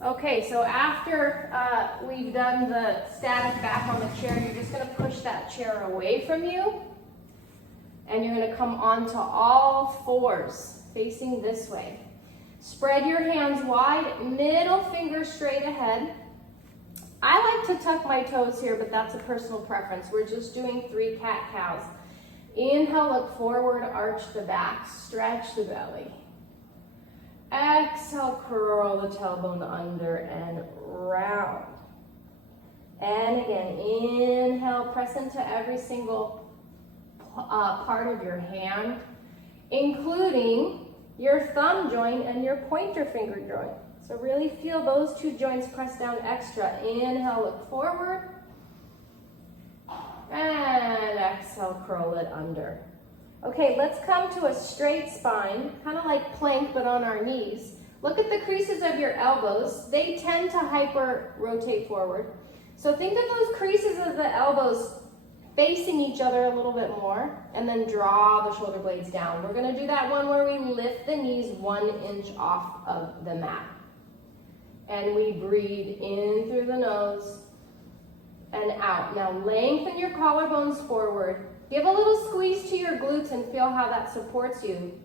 Okay, so after we've done the static back on the chair, you're just gonna push that chair away from you, and you're gonna come onto all fours, facing this way. Spread your hands wide, middle finger straight ahead. I like to tuck my toes here, but that's a personal preference. We're just doing 3 cat-cows. Inhale, look forward, arch the back, stretch the belly. Exhale, curl the tailbone under and round. And again, inhale, press into every single part of your hand, including your thumb joint and your pointer finger joint. So really feel those 2 joints press down extra. Inhale, look forward. And exhale, curl it under. Okay, let's come to a straight spine, kind of like plank, but on our knees. Look at the creases of your elbows. They tend to hyper rotate forward. So think of those creases of the elbows facing each other a little bit more, and then draw the shoulder blades down. We're gonna do that one where we lift the knees 1 inch off of the mat. And we breathe in through the nose and out. Now lengthen your collarbones forward. Give a little squeeze to your glutes and feel how that supports you.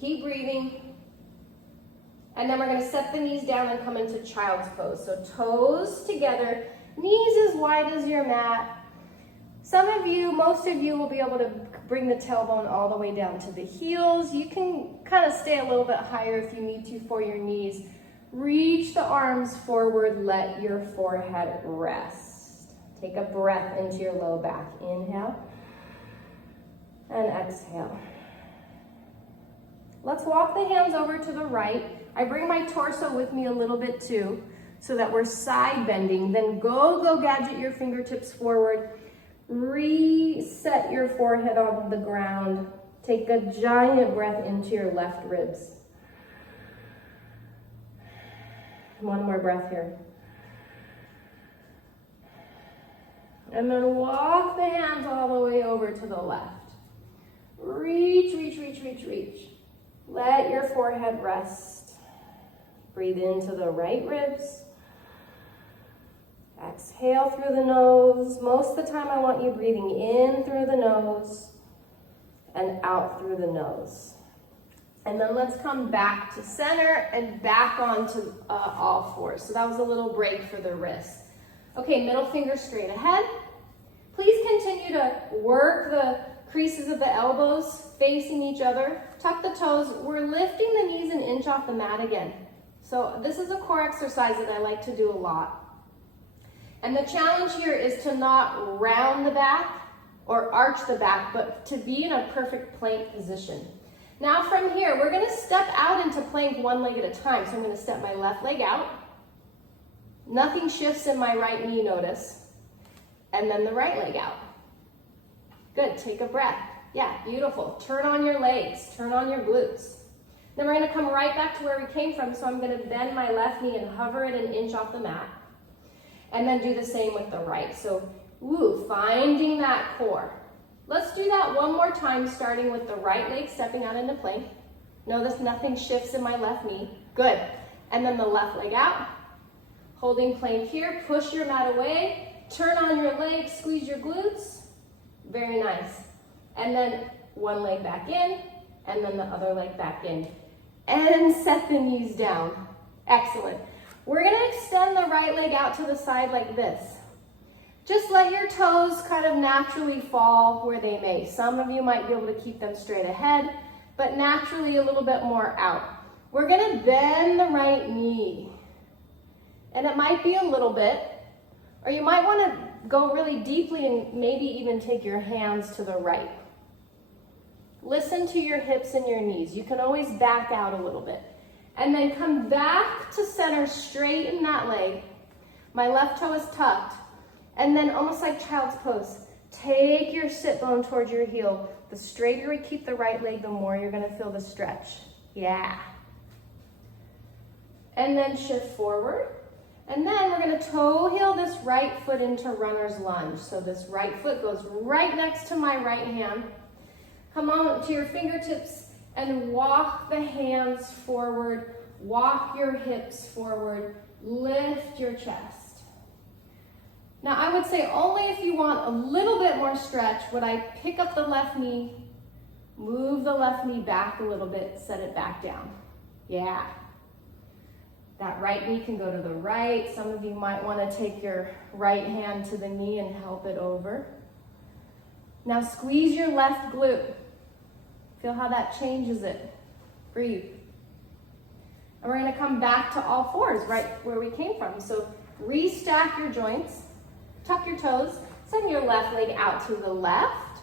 Keep breathing. And then we're gonna set the knees down and come into child's pose. So toes together, knees as wide as your mat. Some of you, most of you will be able to bring the tailbone all the way down to the heels. You can kind of stay a little bit higher if you need to for your knees. Reach the arms forward, let your forehead rest. Take a breath into your low back. Inhale and exhale. Let's walk the hands over to the right. I bring my torso with me a little bit too, so that we're side bending. Then go gadget your fingertips forward. Reset your forehead on the ground. Take a giant breath into your left ribs. One more breath here. And then walk the hands all the way over to the left. Reach, reach, reach, reach, reach. Let your forehead rest. Breathe into the right ribs. Exhale through the nose. Most of the time I want you breathing in through the nose and out through the nose. And then let's come back to center and back onto all fours. So that was a little break for the wrist. Okay, middle finger straight ahead. Please continue to work the creases of the elbows facing each other. Tuck the toes. We're lifting the knees an inch off the mat again. So this is a core exercise that I like to do a lot. And the challenge here is to not round the back or arch the back, but to be in a perfect plank position. Now from here, we're gonna step out into plank 1 leg at a time. So I'm gonna step my left leg out. Nothing shifts in my right knee, notice. And then the right leg out. Good, take a breath. Yeah, beautiful. Turn on your legs, turn on your glutes. Then we're gonna come right back to where we came from. So I'm gonna bend my left knee and hover it an inch off the mat. And then do the same with the right. So, finding that core. Let's do that one more time, starting with the right leg stepping out into plank. Notice nothing shifts in my left knee. Good. And then the left leg out. Holding plank here. Push your mat away. Turn on your legs. Squeeze your glutes. Very nice. And then one leg back in. And then the other leg back in. And set the knees down. Excellent. We're going to extend the right leg out to the side like this. Just let your toes kind of naturally fall where they may. Some of you might be able to keep them straight ahead, but naturally a little bit more out. We're gonna bend the right knee. And it might be a little bit, or you might wanna go really deeply and maybe even take your hands to the right. Listen to your hips and your knees. You can always back out a little bit. And then come back to center, straighten that leg. My left toe is tucked. And then almost like child's pose, take your sit bone towards your heel. The straighter we keep the right leg, the more you're gonna feel the stretch. Yeah. And then shift forward. And then we're gonna toe heel this right foot into runner's lunge. So this right foot goes right next to my right hand. Come on to your fingertips and walk the hands forward. walk your hips forward, lift your chest. Now I would say only if you want a little bit more stretch would I pick up the left knee, move the left knee back a little bit, set it back down. Yeah. That right knee can go to the right. Some of you might want to take your right hand to the knee and help it over. Now squeeze your left glute. Feel how that changes it. Breathe. And we're going to come back to all fours, right where we came from. So restack your joints, tuck your toes, send your left leg out to the left.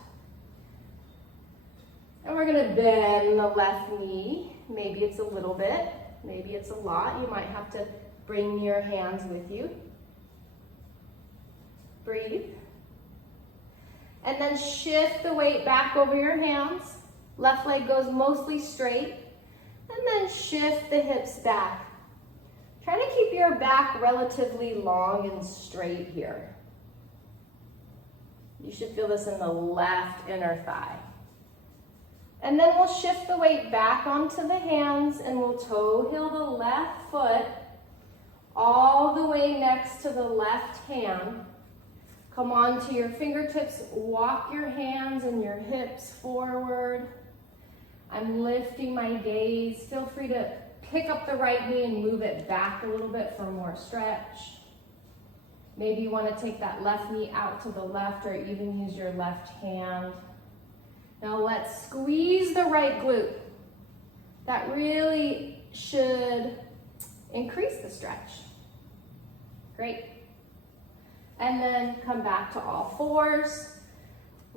And we're going to bend the left knee. Maybe it's a little bit. Maybe it's a lot. You might have to bring your hands with you. Breathe. And then shift the weight back over your hands. Left leg goes mostly straight. And then shift the hips back. Try to keep your back relatively long and straight here. You should feel this in the left inner thigh. And then we'll shift the weight back onto the hands and we'll toe heel the left foot all the way next to the left hand. Come onto your fingertips, walk your hands and your hips forward. I'm lifting my gaze. Feel free to pick up the right knee and move it back a little bit for more stretch. Maybe you want to take that left knee out to the left or even use your left hand. Now let's squeeze the right glute. That really should increase the stretch. Great. And then come back to all fours.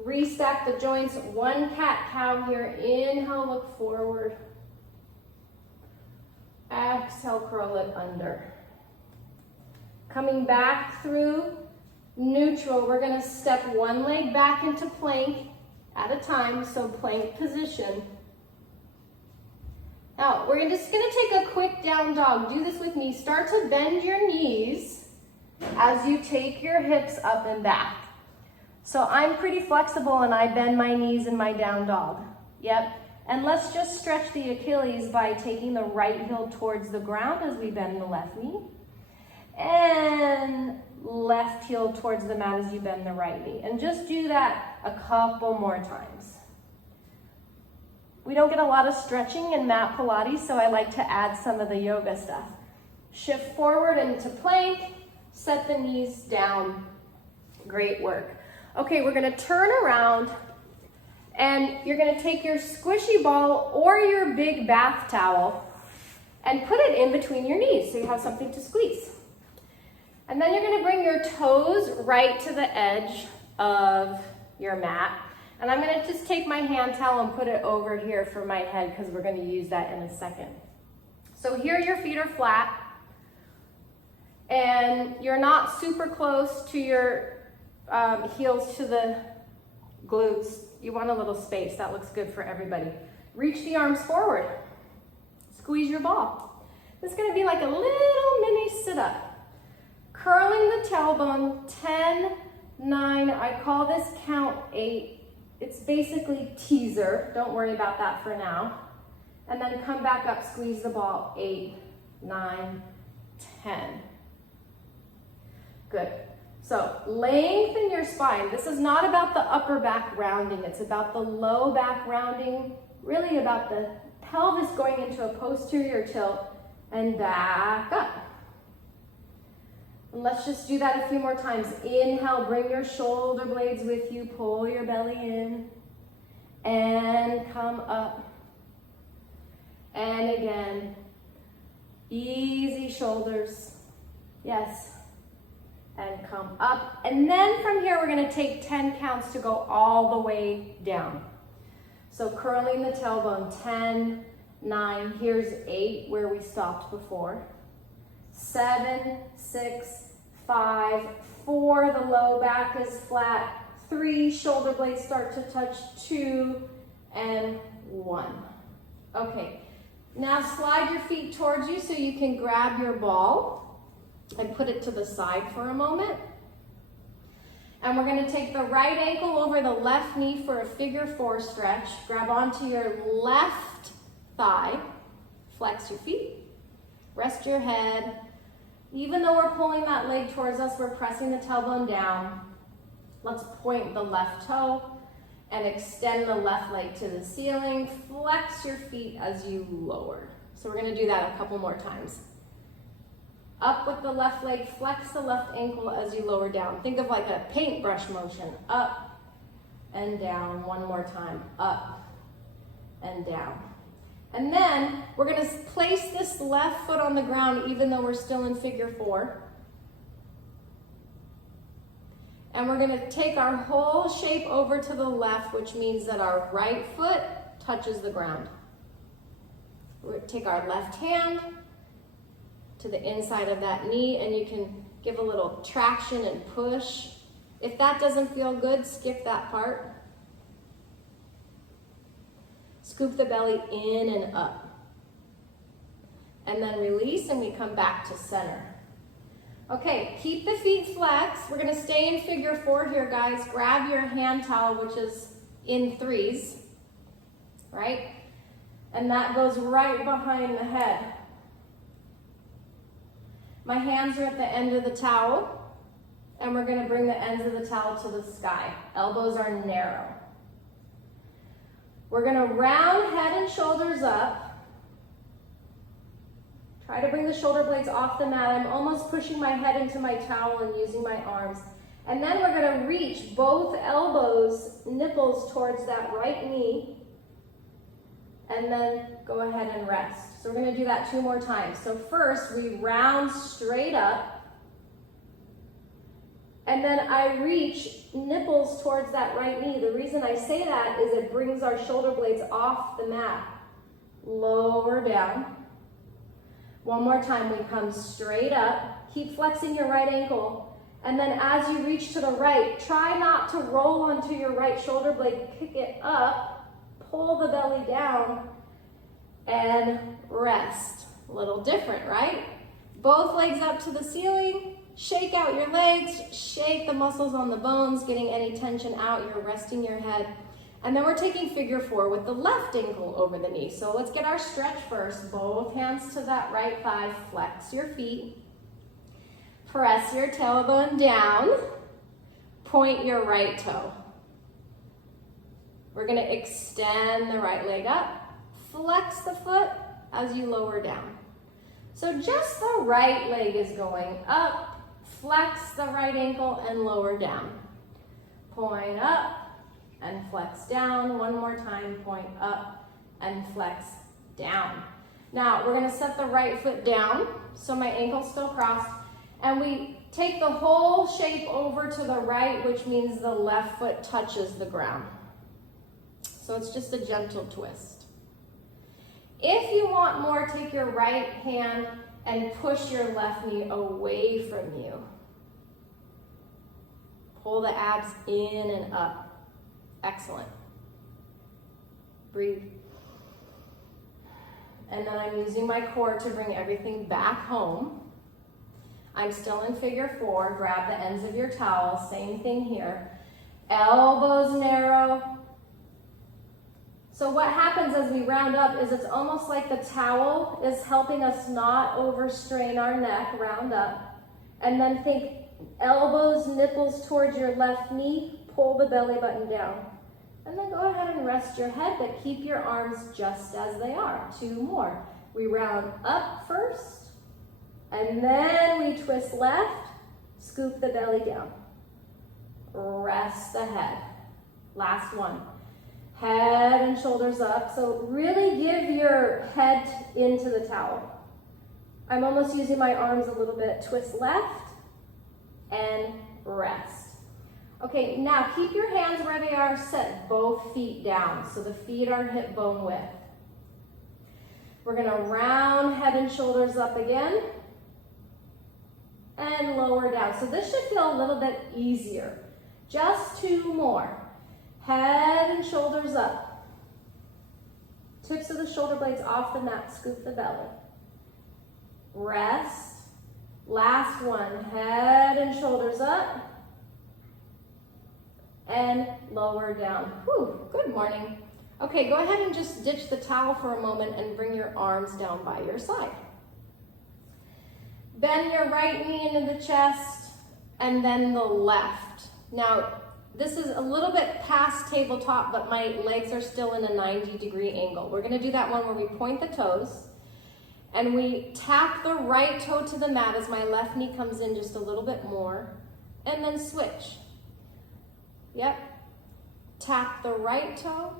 Restack the joints. One cat-cow here. Inhale, look forward. Exhale, curl it under. Coming back through neutral, we're going to step one leg back into plank at a time, so plank position. Now, we're just going to take a quick down dog. Do this with me. Start to bend your knees as you take your hips up and back. So I'm pretty flexible and I bend my knees in my down dog. Yep. And let's just stretch the Achilles by taking the right heel towards the ground as we bend the left knee. And left heel towards the mat as you bend the right knee. And just do that a couple more times. We don't get a lot of stretching in mat Pilates, so I like to add some of the yoga stuff. Shift forward into plank, set the knees down. Great work. Okay, we're gonna turn around and you're gonna take your squishy ball or your big bath towel and put it in between your knees so you have something to squeeze. And then you're gonna bring your toes right to the edge of your mat. And I'm gonna just take my hand towel and put it over here for my head because we're gonna use that in a second. So here your feet are flat and you're not super close to your heels to the glutes. You want a little space. That looks good for everybody. Reach the arms forward. Squeeze your ball. This is gonna be like a little mini sit-up. Curling the tailbone, 10, 9, I call this count 8. It's basically teaser. Don't worry about that for now. And then come back up, squeeze the ball, 8, 9, 10. Good. So lengthen your spine. This is not about the upper back rounding. It's about the low back rounding, really about the pelvis going into a posterior tilt and back up. And let's just do that a few more times. Inhale, bring your shoulder blades with you, pull your belly in, and come up. And again, easy shoulders, yes, and come up. And then from here, we're gonna take 10 counts to go all the way down. So curling the tailbone, 10, 9, here's 8 where we stopped before. 7, 6, 5, 4, the low back is flat. 3, shoulder blades start to touch. 2, and 1. Okay, now slide your feet towards you so you can grab your ball and put it to the side for a moment. And we're gonna take the right ankle over the left knee for a figure 4 stretch. Grab onto your left thigh, flex your feet, Rest your head. Even though we're pulling that leg towards us, we're pressing the tailbone down. Let's point the left toe and extend the left leg to the ceiling. Flex your feet as you lower. So we're gonna do that a couple more times. Up with the left leg, flex the left ankle as you lower down. Think of like a paintbrush motion. Up and down. One more time. Up and down. And then we're going to place this left foot on the ground even though we're still in figure 4. And we're going to take our whole shape over to the left, which means that our right foot touches the ground. We're going to take our left hand to the inside of that knee, and you can give a little traction and push. If that doesn't feel good, skip that part. Scoop the belly in and up. And then release, and we come back to center. Okay, keep the feet flexed. We're gonna stay in figure 4 here, guys. Grab your hand towel, which is in 3s, right? And that goes right behind the head. My hands are at the end of the towel, and we're gonna bring the ends of the towel to the sky. Elbows are narrow. We're gonna round head and shoulders up. Try to bring the shoulder blades off the mat. I'm almost pushing my head into my towel and using my arms. And then we're gonna reach both elbows, nipples towards that right knee, and then go ahead and rest. So we're gonna do that 2 more times. So first, we round straight up, and then I reach nipples towards that right knee. The reason I say that is it brings our shoulder blades off the mat. Lower down. One more time, we come straight up. Keep flexing your right ankle. And then as you reach to the right, try not to roll onto your right shoulder blade. Kick it up, pull the belly down, and rest. A little different, right? Both legs up to the ceiling. Shake out your legs, shake the muscles on the bones, getting any tension out. You're resting your head. And then we're taking figure 4 with the left ankle over the knee. So let's get our stretch first. Both hands to that right thigh. Flex your feet. Press your tailbone down. Point your right toe. We're going to extend the right leg up. Flex the foot as you lower down. So just the right leg is going up. Flex the right ankle and lower down. Point up and flex down. One more time, point up and flex down. Now we're gonna set the right foot down so my ankle's still crossed, and we take the whole shape over to the right, which means the left foot touches the ground. So it's just a gentle twist. If you want more, take your right hand and push your left knee away from you. Pull the abs in and up. Excellent. Breathe. And then I'm using my core to bring everything back home. I'm still in figure 4. Grab the ends of your towel. Same thing here. Elbows narrow. So what happens as we round up is it's almost like the towel is helping us not overstrain our neck. Round up. And then think elbows, nipples towards your left knee. Pull the belly button down. And then go ahead and rest your head, but keep your arms just as they are. 2 more. We round up first. And then we twist left. Scoop the belly down. Rest the head. Last one. Head and shoulders up. So really give your head into the towel. I'm almost using my arms a little bit. Twist left and rest. Okay, now keep your hands where they are. Set both feet down so the feet are hip bone width. We're going to round head and shoulders up again and lower down. So this should feel a little bit easier. Just 2 more. Head and shoulders up. Tips of the shoulder blades off the mat. Scoop the belly. Rest. Last one. Head and shoulders up. And lower down. Whew, good morning. Okay, go ahead and just ditch the towel for a moment and bring your arms down by your side. Bend your right knee into the chest, and then the left. Now, this is a little bit past tabletop, but my legs are still in a 90-degree angle. We're gonna do that one where we point the toes, and we tap the right toe to the mat as my left knee comes in just a little bit more, and then switch. Yep. Tap the right toe,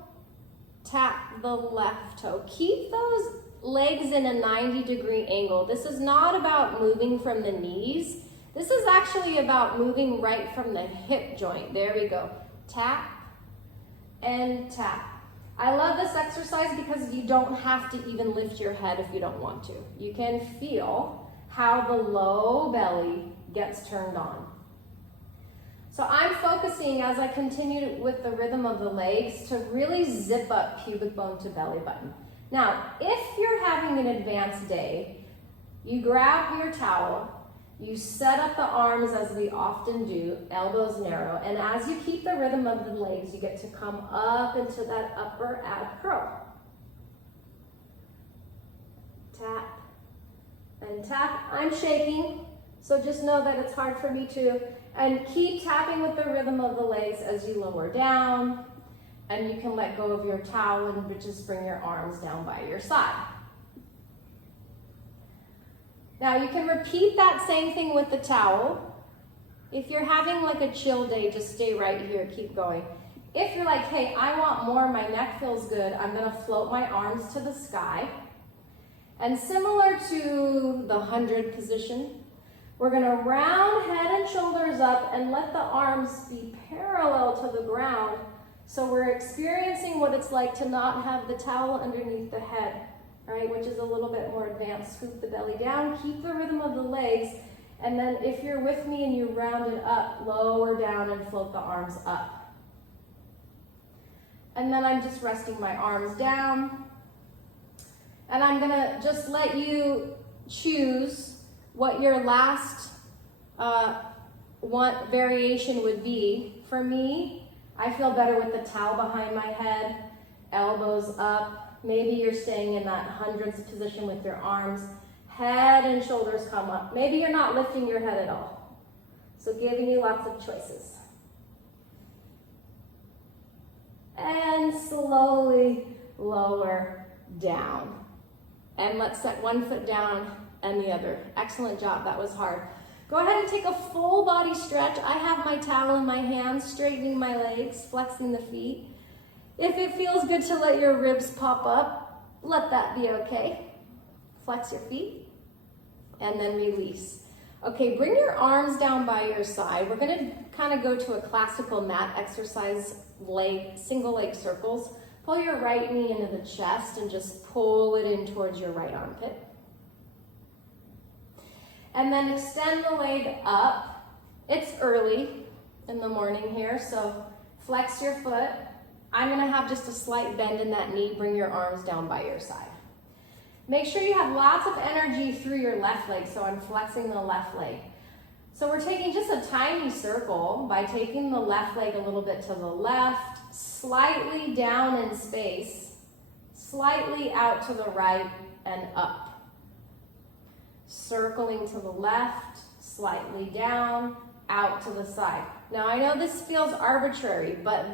tap the left toe. Keep those legs in a 90-degree angle. This is not about moving from the knees. This is actually about moving right from the hip joint. There we go. Tap and tap. I love this exercise because you don't have to even lift your head if you don't want to. You can feel how the low belly gets turned on. So I'm focusing as I continue with the rhythm of the legs to really zip up pubic bone to belly button. Now, if you're having an advanced day, you grab your towel, you set up the arms as we often do, elbows narrow, and as you keep the rhythm of the legs, you get to come up into that upper ab curl. Tap and tap. I'm shaking, so just know that it's hard for me too. And keep tapping with the rhythm of the legs as you lower down, and you can let go of your towel and just bring your arms down by your side. Now you can repeat that same thing with the towel. If you're having like a chill day, just stay right here, keep going. If you're like, hey, I want more, my neck feels good, I'm gonna float my arms to the sky. And similar to the 100 position, we're gonna round head and shoulders up and let the arms be parallel to the ground. So we're experiencing what it's like to not have the towel underneath the head, right? Which is a little bit more advanced. Scoop the belly down, keep the rhythm of the legs, and then if you're with me and you round it up, lower down and float the arms up. And then I'm just resting my arms down. And I'm gonna just let you choose what your last one variation would be. For me, I feel better with the towel behind my head, elbows up. Maybe you're staying in that hundreds position with your arms, head and shoulders come up. Maybe you're not lifting your head at all. So giving you lots of choices. And slowly lower down. And let's set one foot down and the other. Excellent job, that was hard. Go ahead and take a full body stretch. I have my towel in my hands, straightening my legs, flexing the feet. If it feels good to let your ribs pop up, let that be okay. Flex your feet and then release. Okay, bring your arms down by your side. We're gonna kind of go to a classical mat exercise, single leg circles. Pull your right knee into the chest and just pull it in towards your right armpit. And then extend the leg up. It's early in the morning here, so flex your foot. I'm gonna have just a slight bend in that knee. Bring your arms down by your side. Make sure you have lots of energy through your left leg, so I'm flexing the left leg. So we're taking just a tiny circle by taking the left leg a little bit to the left, slightly down in space, slightly out to the right and up. Circling to the left, slightly down, out to the side. Now I know this feels arbitrary, but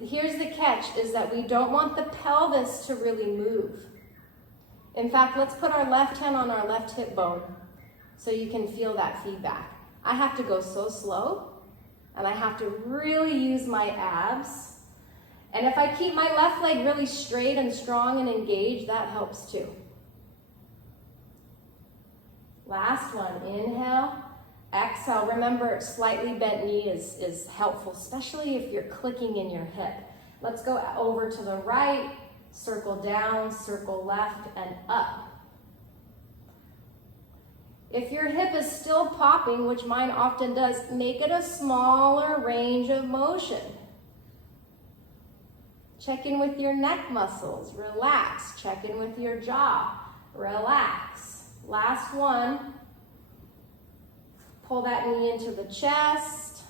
here's the catch, is that we don't want the pelvis to really move. In fact, let's put our left hand on our left hip bone so you can feel that feedback. I have to go so slow, and I have to really use my abs. And if I keep my left leg really straight and strong and engaged, that helps too. Last one, inhale, exhale. Remember, slightly bent knee is helpful, especially if you're clicking in your hip. Let's go over to the right, circle down, circle left, and up. If your hip is still popping, which mine often does, make it a smaller range of motion. Check in with your neck muscles, relax. Check in with your jaw, relax. Last one, pull that knee into the chest,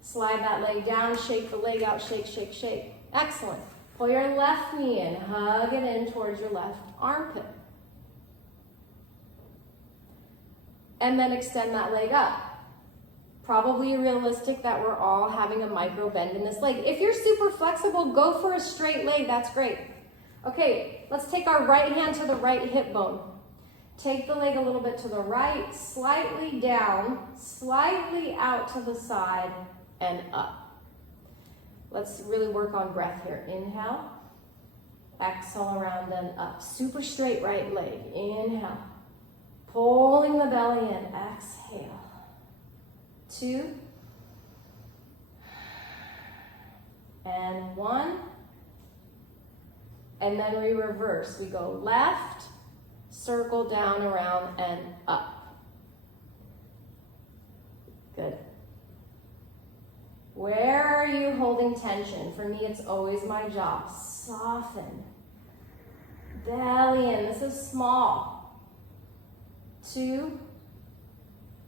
slide that leg down, shake the leg out, shake, shake, shake. Excellent. Pull your left knee in, hug it in towards your left armpit. and then extend that leg up. Probably realistic that we're all having a micro bend in this leg. If you're super flexible, go for a straight leg, that's great. Okay, let's take our right hand to the right hip bone. Take the leg a little bit to the right, slightly down, slightly out to the side, and up. Let's really work on breath here. Inhale, exhale around and up. Super straight right leg. Inhale, pulling the belly in. Exhale. 2, and 1, and then we reverse. We go left, circle down, around, and up. Good. Where are you holding tension? For me, it's always my jaw. Soften. Belly in. This is small. 2.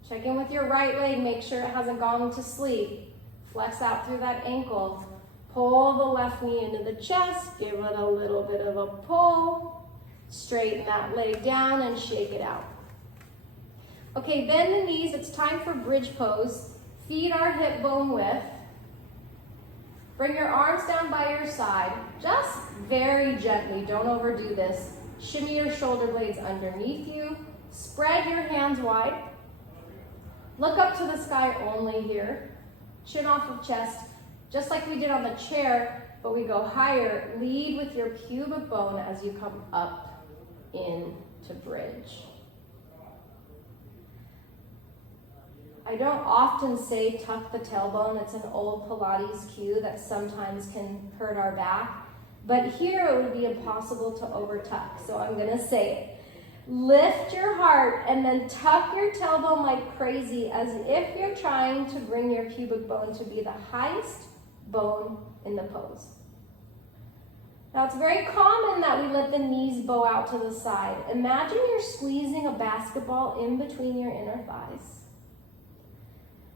Check in with your right leg, make sure it hasn't gone to sleep. Flex out through that ankle. Pull the left knee into the chest, give it a little bit of a pull. Straighten that leg down and shake it out. Okay, bend the knees, it's time for bridge pose. Feet are hip bone width. Bring your arms down by your side, just very gently, don't overdo this. Shimmy your shoulder blades underneath you. Spread your hands wide. Look up to the sky only here. Chin off of chest, just like we did on the chair, but we go higher. Lead with your pubic bone as you come up into bridge. I don't often say tuck the tailbone. It's an old Pilates cue that sometimes can hurt our back, but here it would be impossible to over tuck, so I'm gonna say it. Lift your heart and then tuck your tailbone like crazy as if you're trying to bring your pubic bone to be the highest bone in the pose. Now it's very common that we let the knees bow out to the side. Imagine you're squeezing a basketball in between your inner thighs.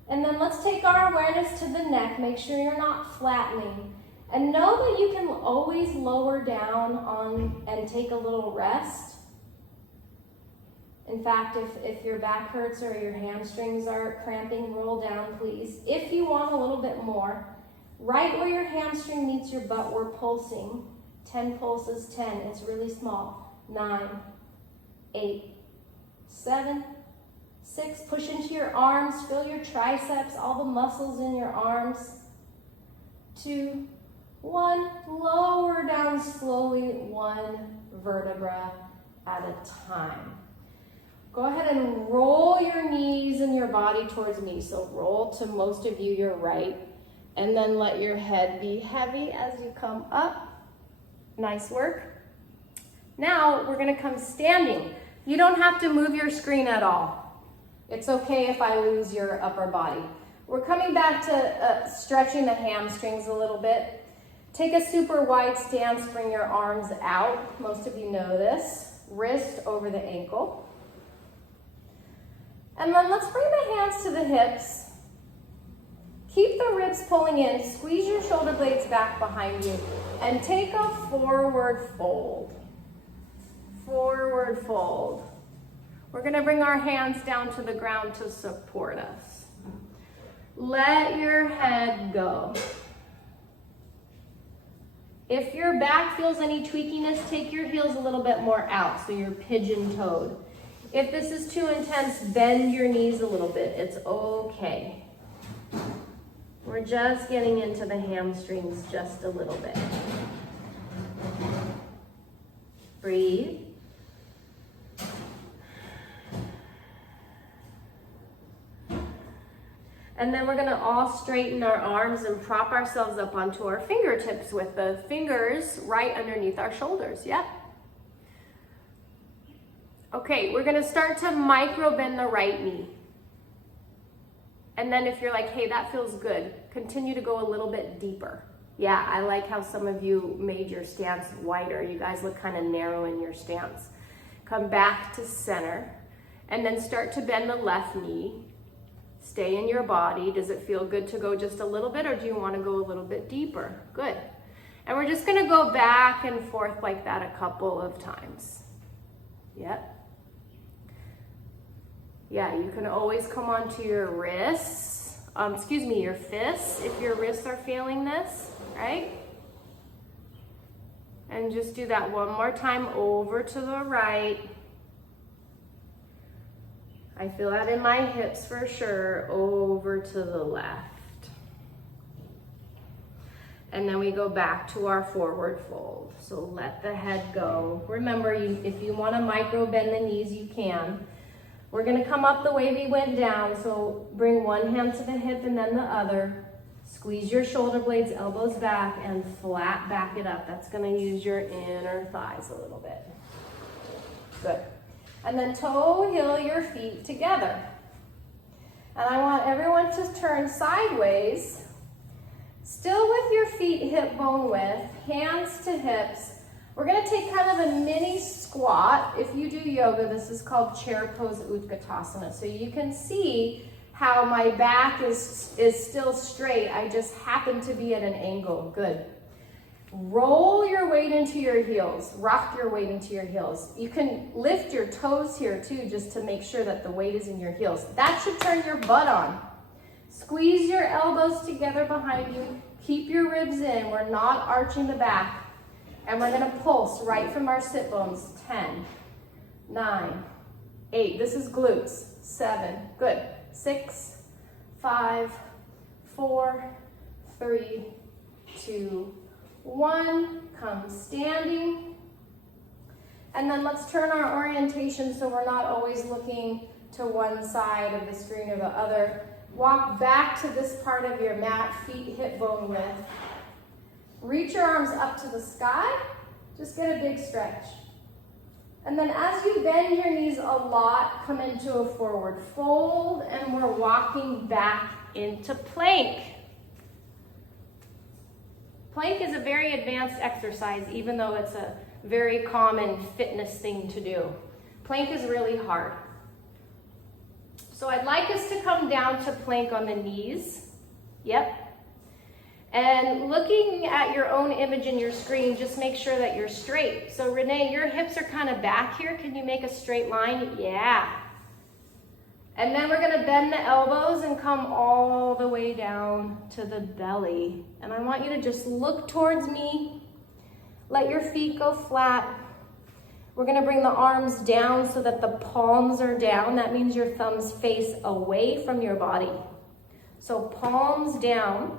And then let's take our awareness to the neck. Make sure you're not flattening. And know that you can always lower down on and take a little rest. In fact, if your back hurts or your hamstrings are cramping, roll down, please. If you want a little bit more, right where your hamstring meets your butt, we're pulsing. 10 pulses, 10. It's really small. 9, 8, 7, 6. Push into your arms. Feel your triceps, all the muscles in your arms. 2, 1. Lower down slowly, 1 vertebra at a time. Go ahead and roll your knees and your body towards me. So roll to most of you your right, and then let your head be heavy as you come up. Nice work. Now we're gonna come standing. You don't have to move your screen at all. It's okay if I lose your upper body. We're coming back to stretching the hamstrings a little bit. Take a super wide stance, bring your arms out. Most of you know this. Wrist over the ankle. And then let's bring the hands to the hips. Keep the ribs pulling in. Squeeze your shoulder blades back behind you. And take a forward fold. Forward fold. We're going to bring our hands down to the ground to support us. Let your head go. If your back feels any tweakiness, take your heels a little bit more out so you're pigeon-toed. If this is too intense, bend your knees a little bit. It's okay. We're just getting into the hamstrings just a little bit. Breathe. And then we're gonna all straighten our arms and prop ourselves up onto our fingertips with the fingers right underneath our shoulders. Yep. Okay, we're gonna start to micro bend the right knee. And then if you're like, hey, that feels good, continue to go a little bit deeper. Yeah, I like how some of you made your stance wider. You guys look kind of narrow in your stance. Come back to center and then start to bend the left knee. Stay in your body. Does it feel good to go just a little bit, or do you want to go a little bit deeper? Good. And we're just gonna go back and forth like that a couple of times. Yep. Yeah, you can always come onto your wrists, your fists if your wrists are feeling this, right? And just do that one more time over to the right. I feel that in my hips for sure, over to the left. And then we go back to our forward fold. So let the head go. Remember, if you want to micro bend the knees, you can. We're going to come up the way we went down. So bring one hand to the hip and then the other. Squeeze your shoulder blades, elbows back, and flat back it up. That's going to use your inner thighs a little bit. Good. And then toe heel your feet together. And I want everyone to turn sideways. Still with your feet hip bone width, hands to hips. We're going to take kind of a mini squat. If you do yoga, this is called chair pose Utkatasana. So you can see how my back is still straight. I just happen to be at an angle. Good. Roll your weight into your heels. Rock your weight into your heels. You can lift your toes here too, just to make sure that the weight is in your heels. That should turn your butt on. Squeeze your elbows together behind you. Keep your ribs in. We're not arching the back. And we're going to pulse right from our sit bones. 10, 9, 8. This is glutes. 7. Good. 6, 5, 4, 3, 2, 1. Come standing. And then let's turn our orientation so we're not always looking to one side of the screen or the other. Walk back to this part of your mat, feet hip bone width. Reach your arms up to the sky. Just get a big stretch. And then as you bend your knees a lot, come into a forward fold, and we're walking back into plank. Plank is a very advanced exercise, even though it's a very common fitness thing to do. Plank is really hard. So I'd like us to come down to plank on the knees. Yep. And looking at your own image in your screen, just make sure that you're straight. So Renee, your hips are kind of back here. Can you make a straight line? Yeah. And then we're going to bend the elbows and come all the way down to the belly. And I want you to just look towards me. Let your feet go flat. We're going to bring the arms down so that the palms are down. That means your thumbs face away from your body. So palms down.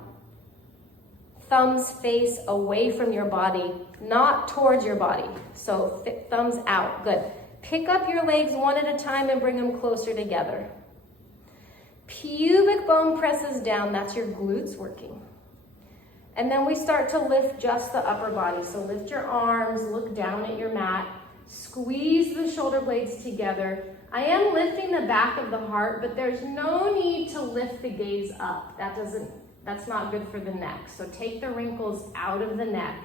Thumbs face away from your body, not towards your body. So thumbs out, good. Pick up your legs one at a time and bring them closer together. Pubic bone presses down, that's your glutes working. And then we start to lift just the upper body. So lift your arms, look down at your mat, squeeze the shoulder blades together. I am lifting the back of the heart, but there's no need to lift the gaze up. That's not good for the neck. So take the wrinkles out of the neck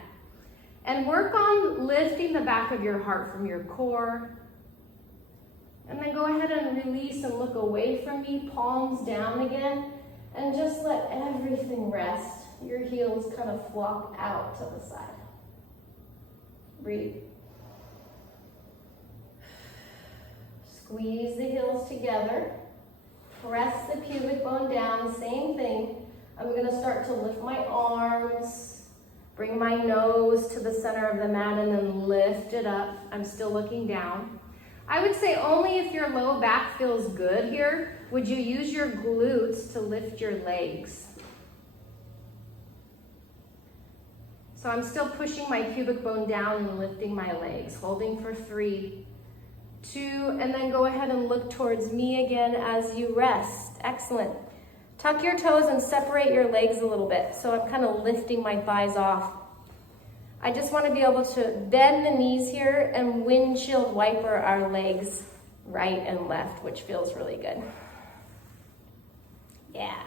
and work on lifting the back of your heart from your core. And then go ahead and release and look away from me, palms down again, and just let everything rest. Your heels kind of flop out to the side. Breathe. Squeeze the heels together. Press the pubic bone down, same thing. I'm going to start to lift my arms, bring my nose to the center of the mat, and then lift it up. I'm still looking down. I would say only if your low back feels good here would you use your glutes to lift your legs. So I'm still pushing my pubic bone down and lifting my legs, holding for 3, 2, and then go ahead and look towards me again as you rest. Excellent. Tuck your toes and separate your legs a little bit. So I'm kind of lifting my thighs off. I just want to be able to bend the knees here and windshield wiper our legs right and left, which feels really good. Yeah.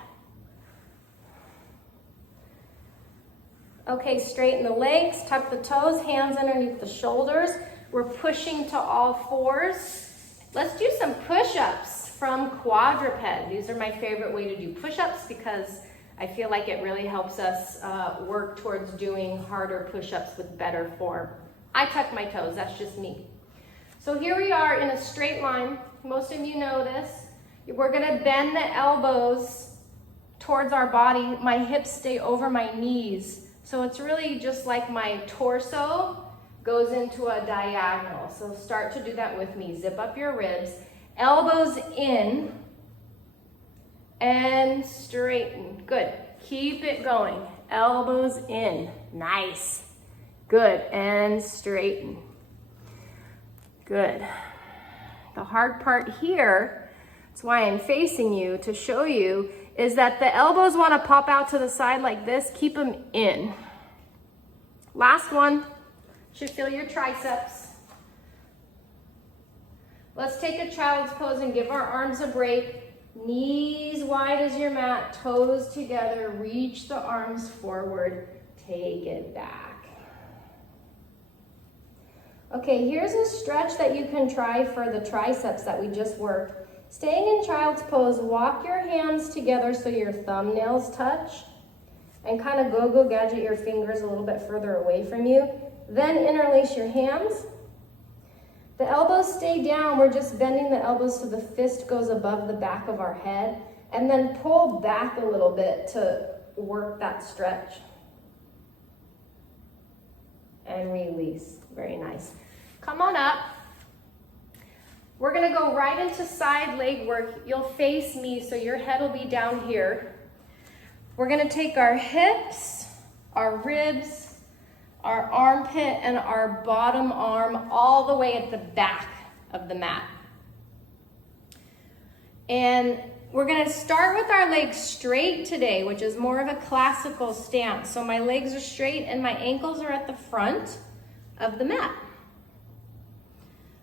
Okay, straighten the legs, tuck the toes, hands underneath the shoulders. We're pushing to all fours. Let's do some push-ups from quadruped. These are my favorite way to do push-ups because I feel like it really helps us work towards doing harder push-ups with better form. I tuck my toes, that's just me. So here we are in a straight line. Most of you know this. We're gonna bend the elbows towards our body. My hips stay over my knees. So it's really just like my torso goes into a diagonal. So start to do that with me. Zip up your ribs, elbows in, and straighten. Good. Keep it going. Elbows in. Nice. Good. And straighten. Good. The hard part here, that's why I'm facing you to show you, is that the elbows want to pop out to the side like this. Keep them in. Last one. Should feel your triceps. Let's take a child's pose and give our arms a break. Knees wide as your mat, toes together, reach the arms forward, take it back. Okay, here's a stretch that you can try for the triceps that we just worked. Staying in child's pose, walk your hands together so your thumbnails touch, and kind of go-go gadget your fingers a little bit further away from you. Then interlace your hands. The elbows stay down. We're just bending the elbows so the fist goes above the back of our head. And then pull back a little bit to work that stretch. And release. Very nice. Come on up. We're going to go right into side leg work. You'll face me, so your head will be down here. We're going to take our hips, our ribs, our armpit, and our bottom arm all the way at the back of the mat. And we're gonna start with our legs straight today, which is more of a classical stance. So my legs are straight and my ankles are at the front of the mat.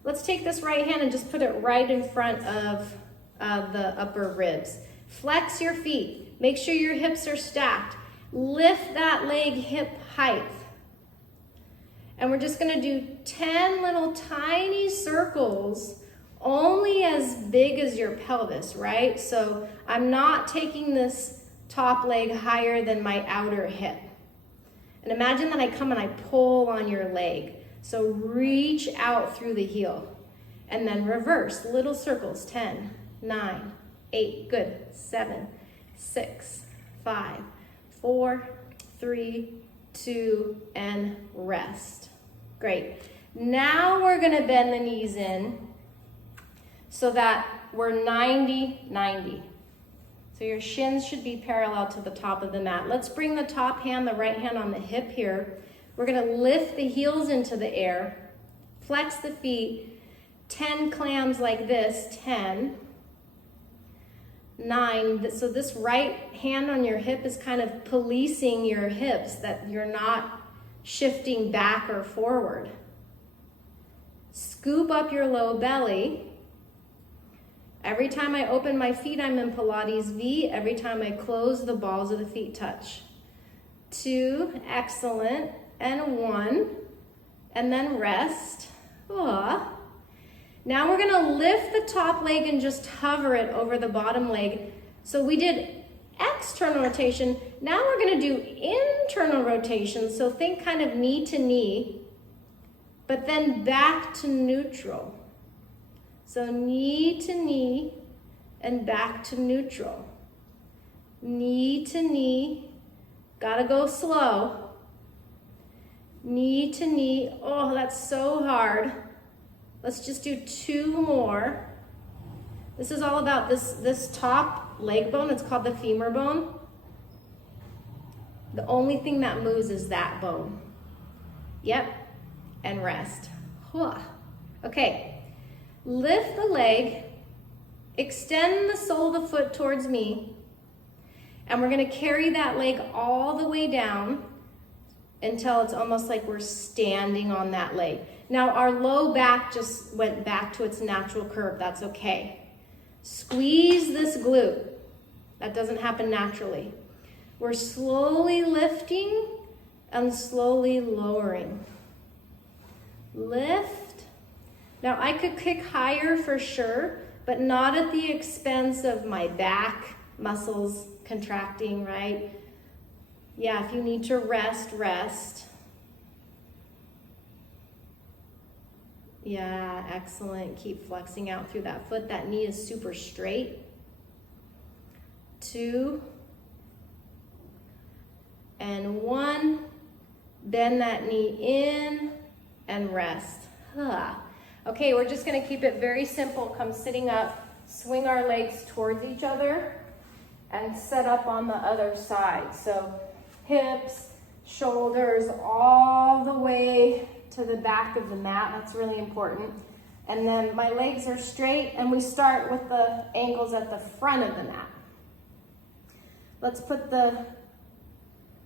Let's take this right hand and just put it right in front of the upper ribs. Flex your feet. Make sure your hips are stacked. Lift that leg hip height. And we're just gonna do 10 little tiny circles, only as big as your pelvis, right? So I'm not taking this top leg higher than my outer hip. And imagine that I come and I pull on your leg. So reach out through the heel. And then reverse, little circles, 10, 9, 8, good, 7, 6, 5, 4, 3, 2, and rest. Great. Now we're going to bend the knees in so that we're 90-90. So your shins should be parallel to the top of the mat. Let's bring the top hand, the right hand on the hip here. We're going to lift the heels into the air, flex the feet, 10 clams like this, 10, 9. So this right hand on your hip is kind of policing your hips, that you're not shifting back or forward. Scoop up your low belly. Every time I open my feet, I'm in Pilates V. Every time I close, the balls of the feet touch. 2, excellent, and 1, and then rest. Oh. Now we're gonna lift the top leg and just hover it over the bottom leg. So we did external rotation. Now we're going to do internal rotation. So think kind of knee to knee, but then back to neutral. So knee to knee and back to neutral. Knee to knee. Gotta go slow. Knee to knee. Oh, that's so hard. Let's just do 2 more. This is all about this top leg bone. It's called the femur bone. The only thing that moves is that bone. Yep, and rest. Okay, lift the leg, extend the sole of the foot towards me, and we're gonna carry that leg all the way down until it's almost like we're standing on that leg. Now our low back just went back to its natural curve. That's okay. Squeeze this glute. That doesn't happen naturally. We're slowly lifting and slowly lowering. Lift. Now I could kick higher for sure, but not at the expense of my back muscles contracting, right? Yeah, if you need to rest, rest. Yeah, excellent. Keep flexing out through that foot. That knee is super straight. 2, and 1. Bend that knee in and rest. Okay, we're just gonna keep it very simple. Come sitting up, swing our legs towards each other, and set up on the other side. So hips, shoulders, all the way to the back of the mat. That's really important. And then my legs are straight, and we start with the ankles at the front of the mat. Let's put the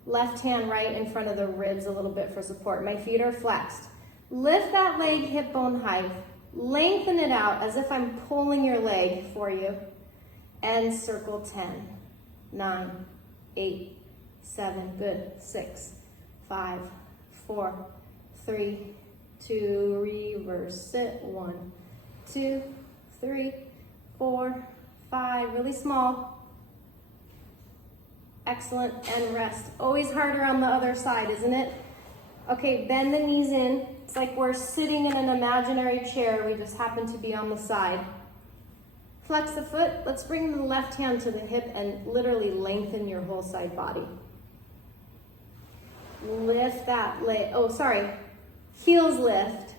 left hand right in front of the ribs a little bit for support. My feet are flexed. Lift that leg hip bone height. Lengthen it out as if I'm pulling your leg for you. And circle 10, 9, 8, 7, good, 6, 5, 4, 3, 2, reverse it, 1, 2, 3, 4, 5, really small. Excellent, and rest. Always harder on the other side, isn't it? Okay, bend the knees in. It's like we're sitting in an imaginary chair. We just happen to be on the side. Flex the foot. Let's bring the left hand to the hip and literally lengthen your whole side body. Lift that leg. Oh, sorry. Heels lift.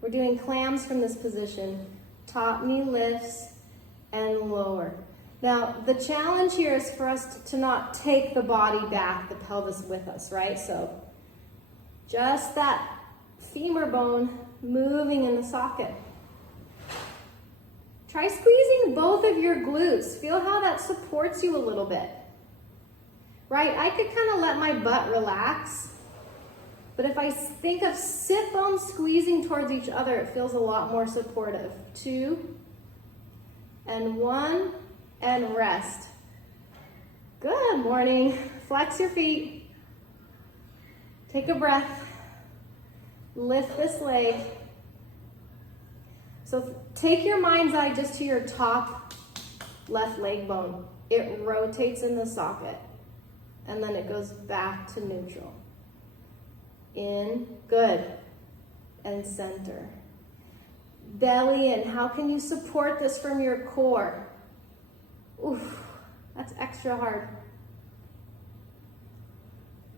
We're doing clams from this position. Top knee lifts and lower. Now, the challenge here is for us to not take the body back, the pelvis with us, right? So just that femur bone moving in the socket. Try squeezing both of your glutes. Feel how that supports you a little bit. Right? I could kind of let my butt relax, but if I think of sit bones squeezing towards each other, it feels a lot more supportive. 2, and 1, and rest. Good morning. Flex your feet. Take a breath. Lift this leg. So take your mind's eye just to your top left leg bone. It rotates in the socket, and then it goes back to neutral. In, good, and center. Belly in. How can you support this from your core? Oof, that's extra hard.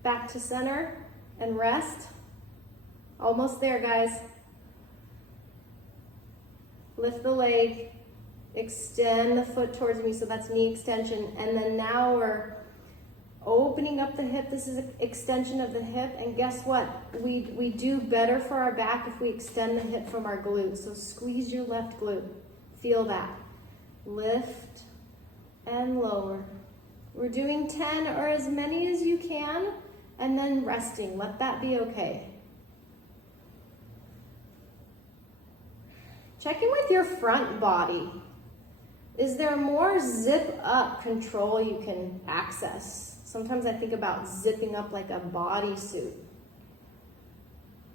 Back to center and rest. Almost there, guys. Lift the leg, extend the foot towards me, so that's knee extension. And then now we're opening up the hip. This is an extension of the hip, and guess what? We do better for our back if we extend the hip from our glute. So squeeze your left glute. Feel that. Lift and lower. We're doing 10 or as many as you can, and then resting. Let that be okay. Check in with your front body. Is there more zip up control you can access? Sometimes I think about zipping up like a bodysuit.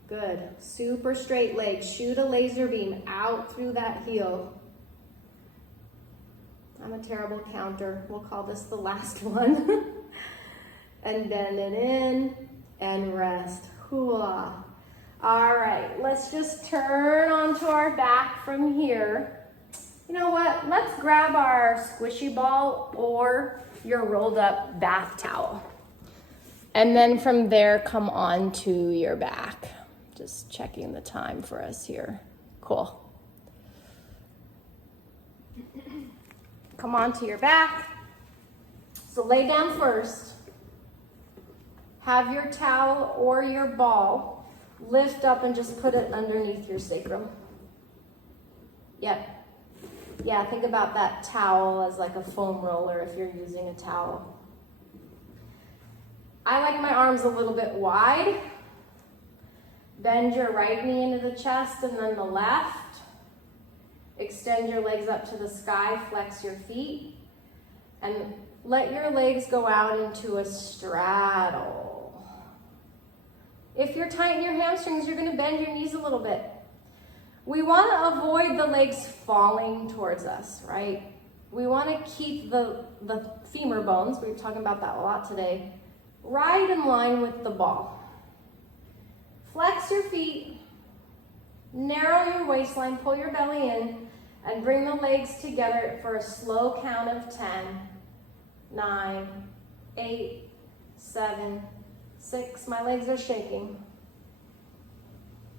Good. Super straight leg. Shoot a laser beam out through that heel. I'm a terrible counter. We'll call this the last one. And bend it in and rest. Hooah. All right, let's just turn onto our back from here. You know what? Let's grab our squishy ball or your rolled up bath towel. And then from there, come onto your back. Just checking the time for us here. Cool. Come onto your back. So lay down first. Have your towel or your ball lift up and just put it underneath your sacrum. Yep. Yeah, think about that towel as like a foam roller if you're using a towel. I like my arms a little bit wide. Bend your right knee into the chest and then the left. Extend your legs up to the sky, flex your feet, and let your legs go out into a straddle. If you're tight in your hamstrings, you're going to bend your knees a little bit. We want to avoid the legs falling towards us, right? We want to keep the femur bones, we were talking about that a lot today, right in line with the ball. Flex your feet, narrow your waistline, pull your belly in, and bring the legs together for a slow count of 10. 9, 8, 7, 6. My legs are shaking.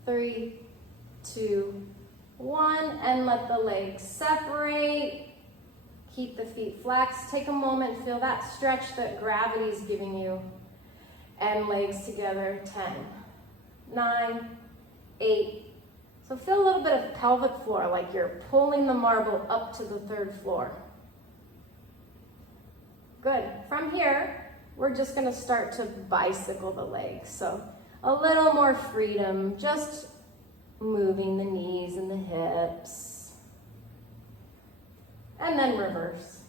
3, 2, 1. And let the legs separate. Keep the feet flexed. Take a moment, feel that stretch that gravity is giving you. And legs together. 10, 9, 8. So feel a little bit of pelvic floor, like you're pulling the marble up to the 3rd floor. Good. From here, we're just going to start to bicycle the legs. So a little more freedom, just moving the knees and the hips. And then reverse.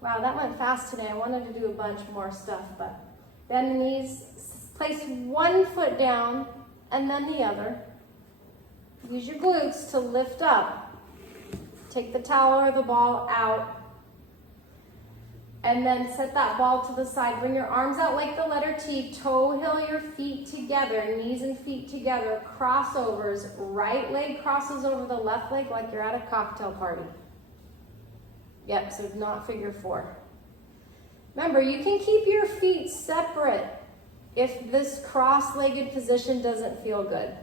Wow, that went fast today. I wanted to do a bunch more stuff, but bend the knees, place one foot down and then the other. Use your glutes to lift up. Take the towel or the ball out. And then set that ball to the side. Bring your arms out like the letter T. Toe heel your feet together, knees and feet together. Crossovers. Right leg crosses over the left leg like you're at a cocktail party. Yep, so not figure 4. Remember, you can keep your feet separate if this cross-legged position doesn't feel good.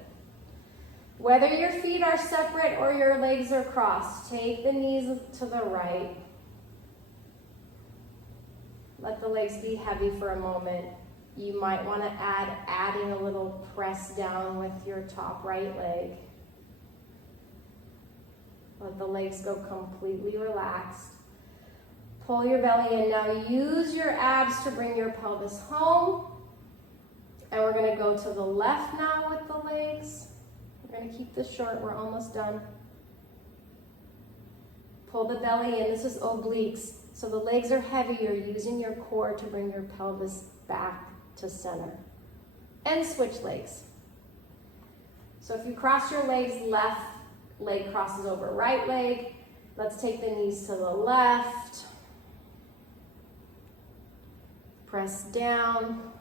Whether your feet are separate or your legs are crossed, take the knees to the right. Let the legs be heavy for a moment. You might want to adding a little press down with your top right leg. Let the legs go completely relaxed. Pull your belly in. Now use your abs to bring your pelvis home. And we're going to go to the left now with the legs. We're going to keep this short. We're almost done. Pull the belly in. This is obliques. So the legs are heavy. You're using your core to bring your pelvis back to center. And switch legs. So if you cross your legs, left leg crosses over right leg. Let's take the knees to the left. Press down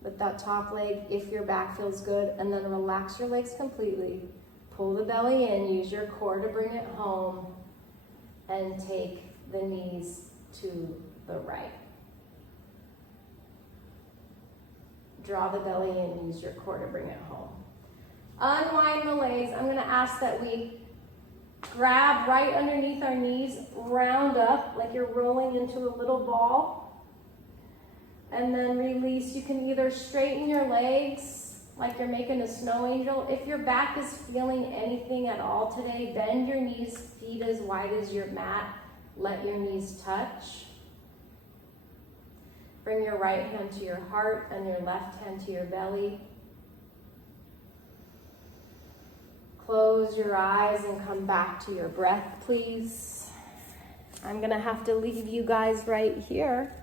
with that top leg if your back feels good, and then relax your legs completely. Pull the belly in, use your core to bring it home, and take the knees to the right. Draw the belly in, use your core to bring it home. Unwind the legs. I'm going to ask that we grab right underneath our knees, round up like you're rolling into a little ball. And then release. You can either straighten your legs like you're making a snow angel. If your back is feeling anything at all today, bend your knees, feet as wide as your mat. Let your knees touch. Bring your right hand to your heart and your left hand to your belly. Close your eyes and come back to your breath, please. I'm going to have to leave you guys right here.